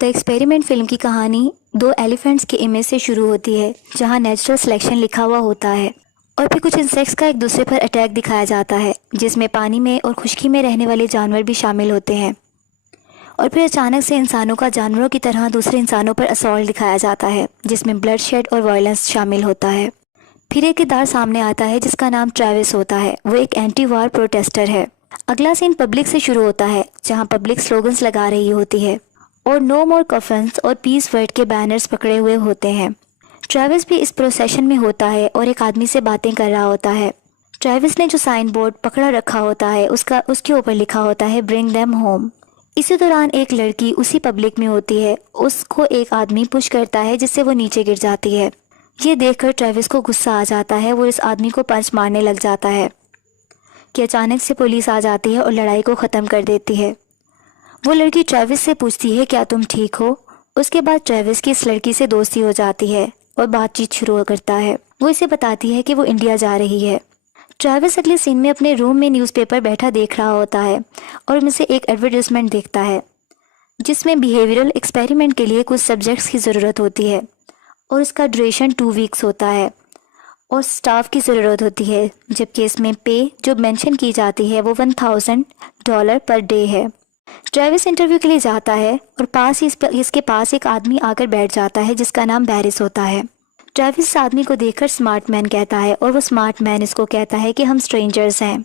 The experiment film की कहानी दो एलिफेंट्स के इमेज से शुरू होती है, जहां नेचुरल सिलेक्शन लिखा हुआ होता है और फिर कुछ इंसेक्ट्स का एक दूसरे पर अटैक दिखाया जाता है, जिसमें पानी में और खुश्की में रहने वाले जानवर भी शामिल होते हैं। और फिर अचानक से इंसानों का जानवरों की तरह दूसरे इंसानों पर असॉल्ट दिखाया जाता है, जिसमें ब्लड शेड और वायलेंस शामिल होता है। फिर एक किरदार सामने आता है जिसका नाम ट्रेविस होता है। वो एक एंटी वार प्रोटेस्टर है। अगला सीन पब्लिक से शुरू होता है, जहां पब्लिक स्लोगन्स लगा रही होती है और नो मोर कफन्स और पीस वर्ड के बैनर्स पकड़े हुए होते हैं। ट्रेविस भी इस प्रोसेशन में होता है और एक आदमी से बातें कर रहा होता है। ट्रेविस ने जो साइन बोर्ड पकड़ा रखा होता है उसके ऊपर लिखा होता है ब्रिंग देम होम। इसी दौरान एक लड़की उसी पब्लिक में होती है। उसको एक आदमी पुश करता है जिससे वो नीचे गिर जाती है। ये देखकर ट्रेविस को गुस्सा आ जाता है। वो इस आदमी को पंच मारने लग जाता है कि अचानक से पुलिस आ जाती है और लड़ाई को ख़त्म कर देती है। वो लड़की ट्रेविस से पूछती है क्या तुम ठीक हो। उसके बाद ट्रेविस की इस लड़की से दोस्ती हो जाती है और बातचीत शुरू करता है। वो इसे बताती है कि वो इंडिया जा रही है। ट्रेविस अगले सीन में अपने रूम में न्यूज़पेपर बैठा देख रहा होता है और उनमें से एक एडवर्टाइजमेंट देखता है जिसमें बिहेवियरल एक्सपेरिमेंट के लिए कुछ सब्जेक्ट्स की ज़रूरत होती है और इसका ड्यूरेशन 2 वीक्स होता है और स्टाफ की ज़रूरत होती है, जबकि इसमें पे जो मेंशन की जाती है वो $1000 पर डे है। ट्रेविस इंटरव्यू के लिए जाता है और पास ही इसके पास एक आदमी आकर बैठ जाता है जिसका नाम बैरिस होता है। ट्रेविस इस आदमी को देखकर स्मार्ट मैन कहता है और वो स्मार्ट मैन इसको कहता है कि हम स्ट्रेंजर्स हैं।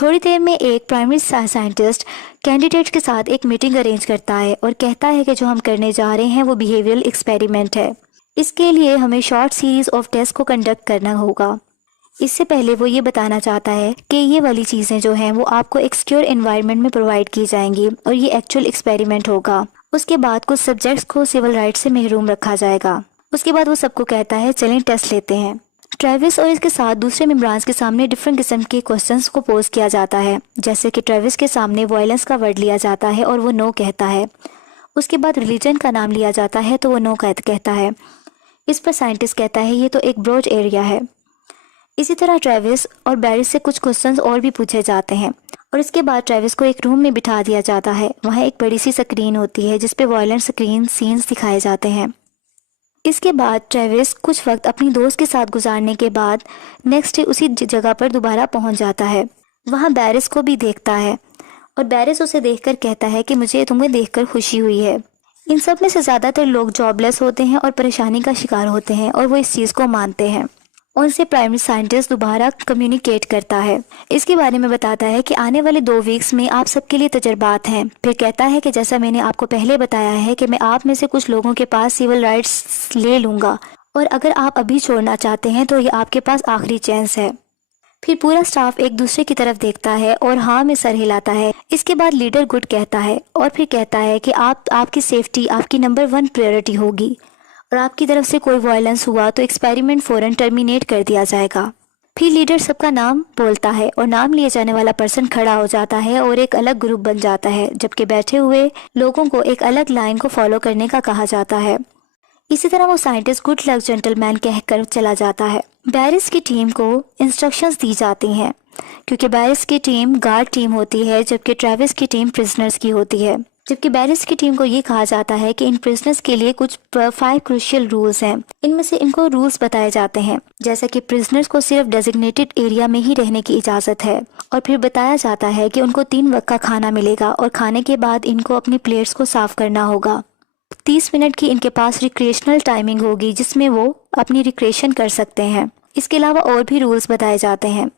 थोड़ी देर में एक प्राइमरी साइंटिस्ट कैंडिडेट के साथ एक मीटिंग अरेंज करता है और कहता है कि जो हम करने जा रहे हैं वो बिहेवियरल एक्सपेरिमेंट है। इसके लिए हमें शॉर्ट सीरीज ऑफ टेस्ट को कंडक्ट करना होगा। इससे पहले वो ये बताना चाहता है कि ये वाली चीज़ें जो हैं वो आपको एक सिक्योर एनवायरनमेंट में प्रोवाइड की जाएंगी और ये एक्चुअल एक्सपेरिमेंट होगा। उसके बाद कुछ सब्जेक्ट्स को सिविल राइट्स से महरूम रखा जाएगा। उसके बाद वो सबको कहता है चलें टेस्ट लेते हैं। ट्रेविस और इसके साथ दूसरे मेंबरान्स के सामने डिफरेंट किस्म के क्वेश्चंस को पोज किया जाता है, जैसे कि ट्रेविस के सामने वायलेंस का वर्ड लिया जाता है और वो नो कहता है। उसके बाद रिलीजन का नाम लिया जाता है तो वो नो कहता है। इस पर साइंटिस्ट कहता है ये तो एक ब्रॉड एरिया है। इसी तरह ट्रेविस और बैरिस से कुछ क्वेश्चंस और भी पूछे जाते हैं और इसके बाद ट्रेविस को एक रूम में बिठा दिया जाता है। वहाँ एक बड़ी सी स्क्रीन होती है जिस पे वायलेंट स्क्रीन सीन्स दिखाए जाते हैं। इसके बाद ट्रेविस कुछ वक्त अपनी दोस्त के साथ गुजारने के बाद नेक्स्ट डे उसी जगह पर दोबारा पहुंच जाता है। वहाँ बैरिस को भी देखता है और बैरिस उसे देखकर कहता है कि मुझे तुम्हें देखकर खुशी हुई है। इन सब में से ज़्यादातर लोग जॉबलेस होते हैं और परेशानी का शिकार होते हैं और वो इस चीज़ को मानते हैं। उनसे प्राइमरी साइंटिस्ट दोबारा कम्युनिकेट करता है। इसके बारे में बताता है कि आने वाले 2 वीक्स में आप सबके लिए तजर्बात हैं। फिर कहता है कि जैसा मैंने आपको पहले बताया है कि मैं आप में से कुछ लोगों के पास सिविल राइट्स ले लूँगा और अगर आप अभी छोड़ना चाहते हैं तो ये आपके पास आखिरी चांस है। फिर पूरा स्टाफ एक दूसरे की तरफ देखता है और हाँ में सर हिलाता है। इसके बाद लीडर गुड कहता है और फिर कहता है कि आपकी सेफ्टी आपकी नंबर 1 प्रायोरिटी होगी और आपकी तरफ से कोई वायलेंस हुआ तो एक्सपेरिमेंट फ़ौरन टर्मिनेट कर दिया जाएगा। फिर लीडर सबका नाम बोलता है और नाम लिए जाने वाला पर्सन खड़ा हो जाता है और एक अलग ग्रुप बन जाता है, जबकि बैठे हुए लोगों को एक अलग लाइन को फॉलो करने का कहा जाता है। इसी तरह वो साइंटिस्ट गुड लक जेंटलमैन कहकर चला जाता है। बैरिस की टीम को इंस्ट्रक्शंस दी जाती हैं क्योंकि बैरिस की टीम गार्ड टीम होती है जबकि ट्रेविस की टीम प्रिजनर्स की होती है। जबकि बैरिस की टीम को ये कहा जाता है कि इन प्रिजनर्स के लिए कुछ 5 क्रूशियल रूल्स हैं। इनमें से इनको रूल्स बताए जाते हैं जैसे कि प्रिजनर्स को सिर्फ डेजिग्नेटेड एरिया में ही रहने की इजाज़त है और फिर बताया जाता है कि उनको 3 वक्त का खाना मिलेगा और खाने के बाद इनको अपनी प्लेट्स को साफ करना होगा। 30 मिनट की इनके पास रिक्रिएशनल टाइमिंग होगी जिसमें वो अपनी रिक्रिएशन कर सकते हैं। इसके अलावा और भी रूल्स बताए जाते हैं।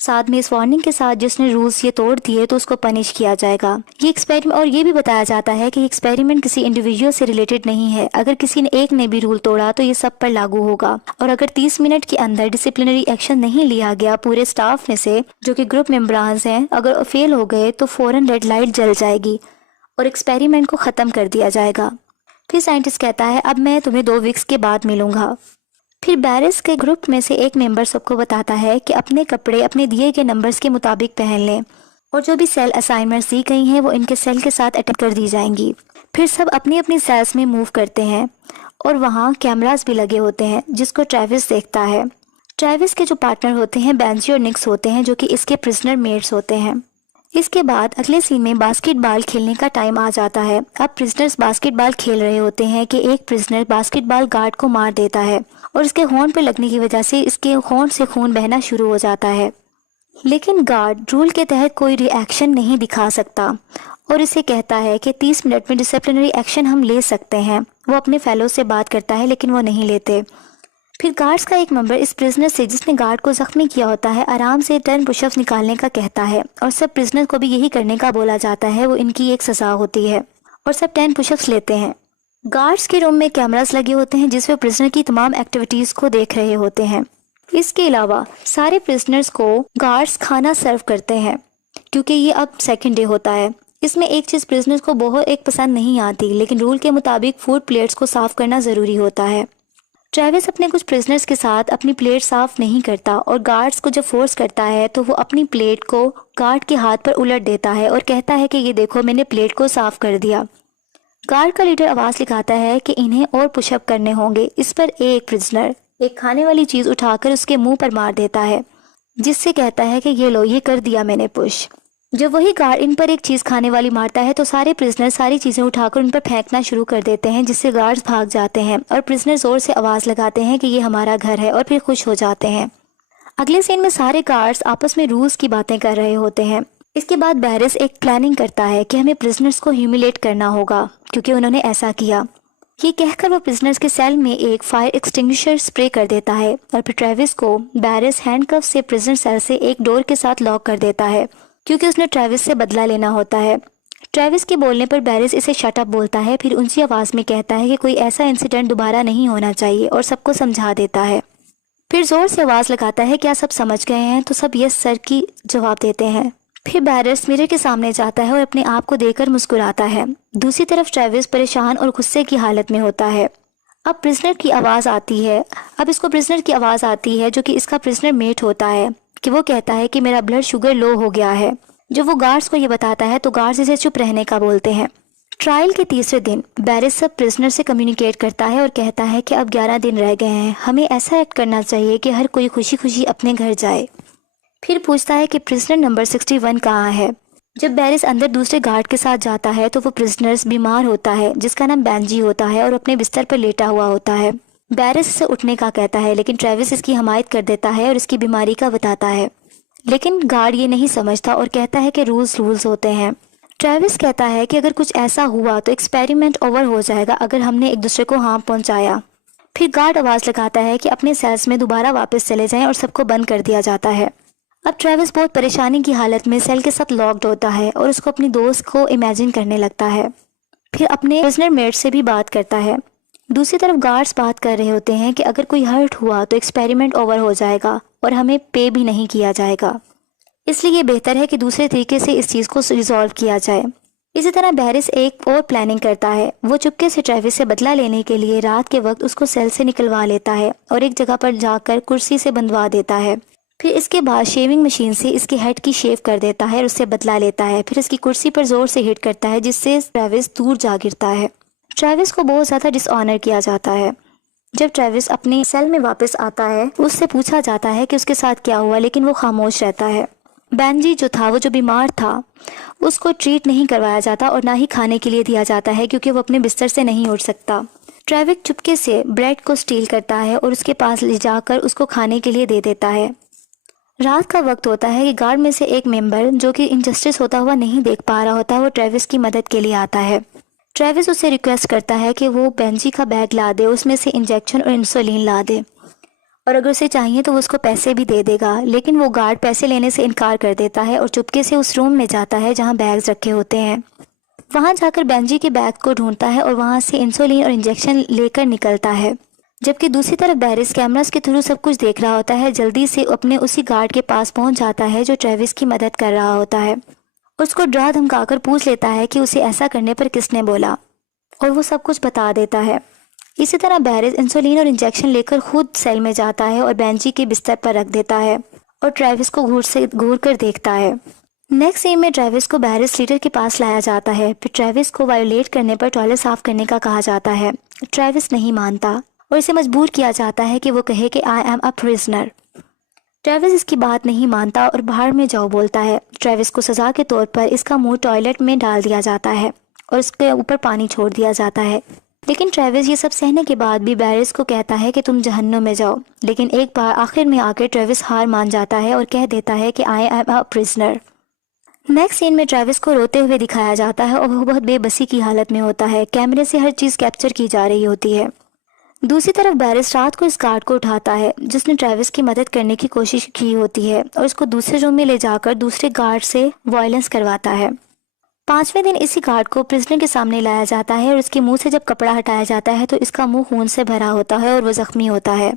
साथ में इस वार्निंग के साथ जिसने रूल्स ये तोड़ दिए तो उसको पनिश किया जाएगा। ये एक्सपेरिमेंट और ये भी बताया जाता है कि एक्सपेरिमेंट किसी इंडिविजुअल से रिलेटेड नहीं है। अगर किसी ने एक ने भी रूल तोड़ा तो ये सब पर लागू होगा और अगर 30 मिनट के अंदर डिसिप्लिनरी एक्शन नहीं लिया गया पूरे स्टाफ में से जो कि ग्रुप मेंबर्स हैं, अगर फेल हो गए तो फौरन रेड लाइट जल जाएगी और एक्सपेरिमेंट को ख़त्म कर दिया जाएगा। फिर साइंटिस्ट कहता है अब मैं तुम्हें 2 वीक्स के बाद मिलूंगा। फिर बैरिस के ग्रुप में से एक मेंबर सबको बताता है कि अपने कपड़े अपने दिए गए नंबर्स के मुताबिक पहन लें और जो भी सेल असाइनमेंट्स दी गई हैं वो इनके सेल के साथ अटैच कर दी जाएंगी। फिर सब अपनी अपनी सेल्स में मूव करते हैं और वहाँ कैमरास भी लगे होते हैं जिसको ट्रेविस देखता है। ट्रेविस के जो पार्टनर होते हैं बेंजी और निक्स होते हैं जो कि इसके प्रिजनर मेट्स होते हैं। इसके बाद अगले सीन में बास्केटबॉल खेलने का टाइम आ जाता है। अब प्रिजनर्स बास्केटबॉल खेल रहे होते हैं कि एक प्रिजनर बास्केटबॉल गार्ड को मार देता है और इसके हॉर्न पर लगने की वजह से इसके हॉर्न से खून बहना शुरू हो जाता है। लेकिन गार्ड रूल के तहत कोई रिएक्शन नहीं दिखा सकता और इसे कहता है कि 30 मिनट में डिसिप्लिनरी एक्शन हम ले सकते हैं। वो अपने फेलो से बात करता है लेकिन वो नहीं लेते। फिर गार्ड्स का एक मेंबर इस प्रिजनर से जिसने गार्ड को जख्मी किया होता है आराम से 10 पुशअप्स निकालने का कहता है और सब प्रिजनर को भी यही करने का बोला जाता है। वो इनकी एक सजा होती है और सब 10 पुशअप्स लेते हैं। गार्ड्स के रूम में कैमरास लगे होते हैं जिसमें प्रिजनर की तमाम एक्टिविटीज को देख रहे होते हैं। इसके अलावा सारे प्रिजनर्स को गार्ड्स खाना सर्व करते हैं क्योंकि ये अब सेकंड डे होता है। इसमें एक चीज़ प्रिजनर्स को बहुत एक पसंद नहीं आती, लेकिन रूल के मुताबिक फूड प्लेट्स को साफ करना ज़रूरी होता है। ट्रेविस अपने कुछ प्रिजनर्स के साथ अपनी प्लेट साफ नहीं करता और गार्ड्स को जब फोर्स करता है तो वो अपनी प्लेट को गार्ड के हाथ पर उलट देता है और कहता है कि ये देखो मैंने प्लेट को साफ कर दिया। गार्ड का लीडर आवाज़ लिखाता है कि इन्हें और पुशअप करने होंगे। इस पर एक प्रिजनर एक खाने वाली चीज़ उठाकर उसके मुंह पर मार देता है जिससे कहता है कि ये लो, ये कर दिया मैंने पुश। जब वही गार्ड इन पर एक चीज़ खाने वाली मारता है तो सारे प्रिजनर सारी चीज़ें उठाकर उन पर फेंकना शुरू कर देते हैं जिससे गार्ड्स भाग जाते हैं और प्रिजनर जोर से आवाज़ लगाते हैं कि ये हमारा घर है और फिर खुश हो जाते हैं। अगले सीन में सारे गार्ड्स आपस में रूल्स की बातें कर रहे होते हैं। इसके बाद बैरिस एक प्लानिंग करता है कि हमें प्रिजनर्स को ह्यूमिलेट करना होगा क्योंकि उन्होंने ऐसा किया। ये कहकर वो प्रिजनर्स के सेल में एक फायर एक्सटिंग्विशर स्प्रे कर देता है और फिर ट्रेविस को बैरिस हैंडकफ से प्रिजनर सेल से एक डोर के साथ लॉक कर देता है क्योंकि उसने ट्रेविस से बदला लेना होता है। ट्रेविस के बोलने पर बैरिस इसे शट अप बोलता है, फिर ऊंची आवाज़ में कहता है कि कोई ऐसा इंसिडेंट दोबारा नहीं होना चाहिए और सबको समझा देता है। फिर जोर से आवाज़ लगाता है क्या सब समझ गए हैं, तो सब यस सर की जवाब देते हैं। फिर बैरिस मिरर के सामने जाता है और अपने आप को देखकर मुस्कुराता है। दूसरी तरफ ट्रेविस परेशान और गुस्से की हालत में होता है। अब प्रिजनर की आवाज़ आती है अब इसको प्रिजनर की आवाज़ आती है जो कि इसका प्रिजनर मेट होता है कि वो कहता है कि मेरा ब्लड शुगर लो हो गया है। जब वो गार्ड्स को ये बताता है तो गार्ड्स इसे चुप रहने का बोलते हैं। ट्रायल के तीसरे दिन बैरिस सब प्रिजनर से कम्युनिकेट करता है और कहता है कि अब 11 दिन रह गए हैं, हमें ऐसा एक्ट करना चाहिए कि हर कोई खुशी खुशी अपने घर जाए। फिर पूछता है कि प्रिजनर नंबर 61 कहाँ है। जब बैरिस अंदर दूसरे गार्ड के साथ जाता है तो वो प्रिजनर्स बीमार होता है जिसका नाम बैंजी होता है और अपने बिस्तर पर लेटा हुआ होता है। बैरिस इसे उठने का कहता है लेकिन ट्रेविस इसकी हमायत कर देता है और इसकी बीमारी का बताता है, लेकिन गार्ड ये नहीं समझता और कहता है कि रूल्स होते हैं। ट्रेविस कहता है कि अगर कुछ ऐसा हुआ तो एक्सपेरिमेंट ओवर हो जाएगा अगर हमने एक दूसरे को हार्म पहुंचाया। फिर गार्ड आवाज़ लगाता है कि अपने सेल्स में दोबारा वापस चले जाएं और सबको बंद कर दिया जाता है। अब ट्रेविस बहुत परेशानी की हालत में सेल के साथ लॉक्ड होता है और उसको अपनी दोस्त को इमेजिन करने लगता है। फिर अपने प्रिजनर मेट से भी बात करता है। दूसरी तरफ गार्ड्स बात कर रहे होते हैं कि अगर कोई हर्ट हुआ तो एक्सपेरिमेंट ओवर हो जाएगा और हमें पे भी नहीं किया जाएगा, इसलिए ये बेहतर है कि दूसरे तरीके से इस चीज़ को रिजॉल्व किया जाए। इसी तरह बैरिस एक और प्लानिंग करता है। वो चुपके से ट्रेविस से बदला लेने के लिए रात के वक्त उसको सेल से निकलवा लेता है और एक जगह पर जाकर कुर्सी से बंधवा देता है। फिर इसके बाद शेविंग मशीन से इसके हेड की शेव कर देता है और उससे बदला लेता है। फिर इसकी कुर्सी पर जोर से हिट करता है जिससे ट्रेविस दूर जा गिरता है। ट्रेविस को बहुत ज़्यादा डिसऑनर किया जाता है। जब ट्रेविस अपने सेल में वापस आता है उससे पूछा जाता है कि उसके साथ क्या हुआ, लेकिन वो खामोश रहता है। बैंजी जो था, वो जो बीमार था, उसको ट्रीट नहीं करवाया जाता और ना ही खाने के लिए दिया जाता है क्योंकि वो अपने बिस्तर से नहीं उठ सकता। ट्रेविस चुपके से ब्रेड को स्टील करता है और उसके पास ले जाकर उसको खाने के लिए दे देता है। रात का वक्त होता है कि गार्ड में से एक मेंबर जो कि इनजस्टिस होता हुआ नहीं देख पा रहा होता, वो ट्रेविस की मदद के लिए आता है। ट्रेविस उससे रिक्वेस्ट करता है कि वो बेंजी का बैग ला दे, उसमें से इंजेक्शन और इंसुलिन ला दे और अगर उसे चाहिए तो वो उसको पैसे भी दे देगा। लेकिन वो गार्ड पैसे लेने से इनकार कर देता है और चुपके से उस रूम में जाता है जहाँ बैग्स रखे होते हैं। वहाँ जाकर बेंजी के बैग को ढूंढता है और वहाँ से इंसुलिन और इंजेक्शन लेकर निकलता है। जबकि दूसरी तरफ बैरिस कैमरास के थ्रू सब कुछ देख रहा होता है। जल्दी से अपने उसी गार्ड के पास पहुँच जाता है जो ट्रेविस की मदद कर रहा होता है। उसको डरा धमकाकर पूछ लेता है कि उसे ऐसा करने पर किसने बोला और वो सब कुछ बता देता है। इसी तरह बैरिस इंसुलिन और इंजेक्शन लेकर खुद सेल में जाता है और बेंजी के बिस्तर पर रख देता है और ट्रेविस को घूर कर देखता है। नेक्स्ट सीन में ट्रेविस को बैरिस लीडर के पास लाया जाता है। फिर ट्रेविस को वायोलेट करने पर टॉयलेट साफ करने का कहा जाता है। ट्रेविस नहीं मानता और इसे मजबूर किया जाता है कि वो कहे कि I am a prisoner. Travis इसकी बात नहीं मानता और बाहर में जाओ बोलता है। ट्रेविस को सजा के तौर पर इसका मुंह टॉयलेट में डाल दिया जाता है और उसके ऊपर पानी छोड़ दिया जाता है। लेकिन ट्रेविस ये सब सहने के बाद भी बैरिस को कहता है कि तुम जहन्नुम में जाओ। लेकिन एक बार आखिर में आकर ट्रेविस हार मान जाता है और कह देता है कि I am a prisoner. Next scene में ट्रेविस को रोते हुए दिखाया जाता है और वो बहुत बेबसी की हालत में होता है। कैमरे से हर चीज़ कैप्चर की जा रही होती है। दूसरी तरफ बैरिस रात को इस गार्ड को उठाता है जिसने ट्रेविस की मदद करने की कोशिश की होती है और उसको दूसरे रूम में ले जाकर दूसरे गार्ड से वायलेंस करवाता है। 5वें दिन इसी गार्ड को प्रिजनर के सामने लाया जाता है और उसके मुंह से जब कपड़ा हटाया जाता है तो इसका मुंह खून से भरा होता है और वो जख्मी होता है।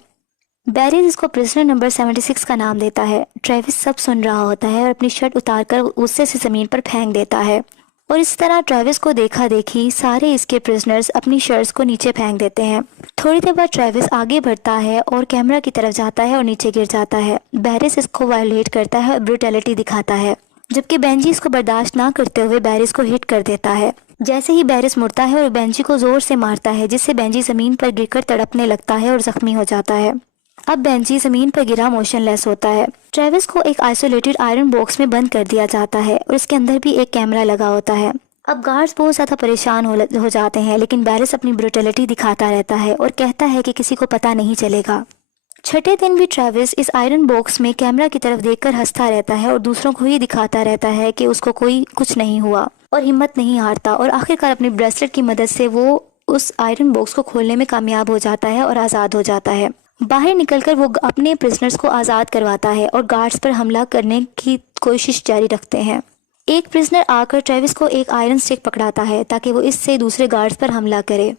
बैरिस इसको प्रिजनर नंबर 76 का नाम देता है। ट्रेविस सब सुन रहा होता है और अपनी शर्ट उतारकर गुस्से से ज़मीन पर फेंक देता है और इस तरह ट्रेविस को देखा देखी सारे इसके प्रिजनर्स अपनी शर्ट्स को नीचे फेंक देते हैं। थोड़ी देर बाद ट्रेविस आगे बढ़ता है और कैमरा की तरफ जाता है और नीचे गिर जाता है। बैरिस इसको वायलेट करता है और ब्रूटैलिटी दिखाता है, जबकि बेंजी इसको बर्दाश्त ना करते हुए बैरिस को हिट कर देता है। जैसे ही बैरिस मुड़ता है और बेंजी को जोर से मारता है जिससे बेंजी ज़मीन पर गिरकर तड़पने लगता है और जख्मी हो जाता है। अब बेंजी ज़मीन पर गिरा मोशनलेस होता है। ट्रेविस को एक आइसोलेटेड आयरन बॉक्स में बंद कर दिया जाता है और इसके अंदर भी एक कैमरा लगा होता है। अब गार्ड्स बहुत ज़्यादा परेशान हो जाते हैं, लेकिन बैरिस अपनी ब्रूटैलिटी दिखाता रहता है और कहता है कि किसी को पता नहीं चलेगा। छठे दिन भी ट्रेविस इस आयरन बॉक्स में कैमरा की तरफ देखकर हंसता रहता है और दूसरों को ही दिखाता रहता है कि उसको कोई कुछ नहीं हुआ और हिम्मत नहीं हारता और आखिरकार अपनी ब्रेसलेट की मदद से वो उस आयरन बॉक्स को खोलने में कामयाब हो जाता है और आज़ाद हो जाता है। बाहर निकलकर वो अपने प्रिजनर्स को आज़ाद करवाता है और गार्ड्स पर हमला करने की कोशिश जारी रखते हैं। एक प्रिजनर आकर ट्रेविस को एक आयरन स्टिक पकड़ाता है ताकि वो इससे दूसरे गार्ड्स पर हमला करे।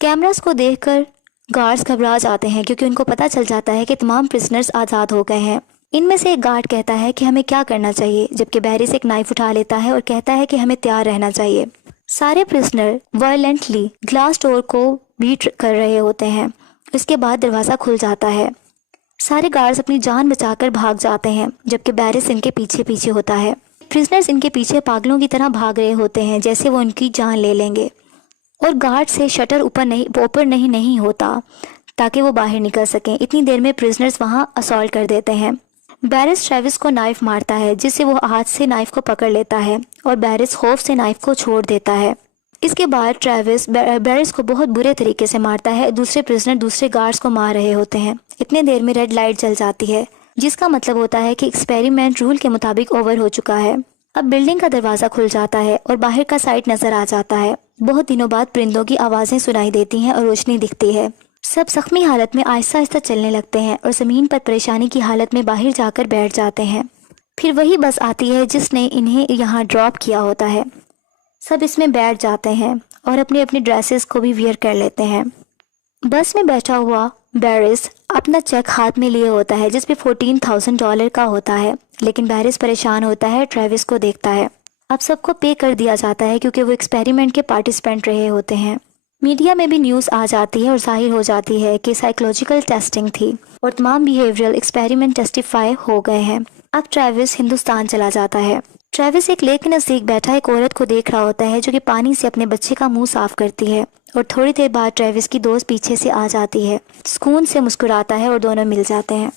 कैमरास को देखकर गार्ड्स घबरा जाते हैं क्योंकि उनको पता चल जाता है कि तमाम प्रिजनर्स आज़ाद हो गए हैं। इनमें से एक गार्ड कहता है कि हमें क्या करना चाहिए, जबकि बैरिस एक नाइफ उठा लेता है और कहता है कि हमें तैयार रहना चाहिए। सारे प्रिजनर वायलेंटली ग्लास डोर को बीट कर रहे होते हैं। इसके बाद दरवाज़ा खुल जाता है। सारे गार्ड्स अपनी जान बचाकर भाग जाते हैं, जबकि बैरिस इनके पीछे पीछे होता है। प्रिजनर्स इनके पीछे पागलों की तरह भाग रहे होते हैं जैसे वो उनकी जान ले लेंगे और गार्ड से शटर ऊपर नहीं होता ताकि वो बाहर निकल सकें। इतनी देर में प्रिजनर्स वहां असॉल्ट कर देते हैं। बैरिस ट्रेविस को नाइफ मारता है जिससे वो हाथ से नाइफ को पकड़ लेता है और बैरिस खौफ से नाइफ को छोड़ देता है। इसके बाद ट्रेविस बैरिस को बहुत बुरे तरीके से मारता है। दूसरे प्रिजनर दूसरे गार्ड्स को मार रहे होते हैं। इतने देर में रेड लाइट जल जाती है जिसका मतलब होता है कि एक्सपेरिमेंट रूल के मुताबिक ओवर हो चुका है। अब बिल्डिंग का दरवाज़ा खुल जाता है और बाहर का साइट नज़र आ जाता है। बहुत दिनों बाद परिंदों की आवाज़ें सुनाई देती हैं और रोशनी दिखती है। सब जख्मी हालत में आहिस्ता आहिस्ता चलने लगते हैं और ज़मीन पर परेशानी की हालत में बाहर जाकर बैठ जाते हैं। फिर वही बस आती है जिसने इन्हें यहाँ ड्रॉप किया होता है। सब इसमें बैठ जाते हैं और अपनी अपनी ड्रेसेस को भी वियर कर लेते हैं। बस में बैठा हुआ बैरिस अपना चेक हाथ में लिए होता है जिस पे $14,000 का होता है, लेकिन बैरिस परेशान होता है, ट्रेविस को देखता है। अब सबको पे कर दिया जाता है क्योंकि वो एक्सपेरिमेंट के पार्टिसिपेंट रहे होते हैं। मीडिया में भी न्यूज़ आ जाती है और जाहिर हो जाती है कि साइकोलॉजिकल टेस्टिंग थी और तमाम बिहेवियरल एक्सपेरिमेंट टेस्टिफाई हो गए हैं। अब ट्रेविस हिंदुस्तान चला जाता है। ट्रेविस एक लेक के नज़दीक बैठा एक औरत को देख रहा होता है जो कि पानी से अपने बच्चे का मुंह साफ करती है और थोड़ी देर बाद ट्रेविस की दोस्त पीछे से आ जाती है। सुकून से मुस्कुराता है और दोनों मिल जाते हैं।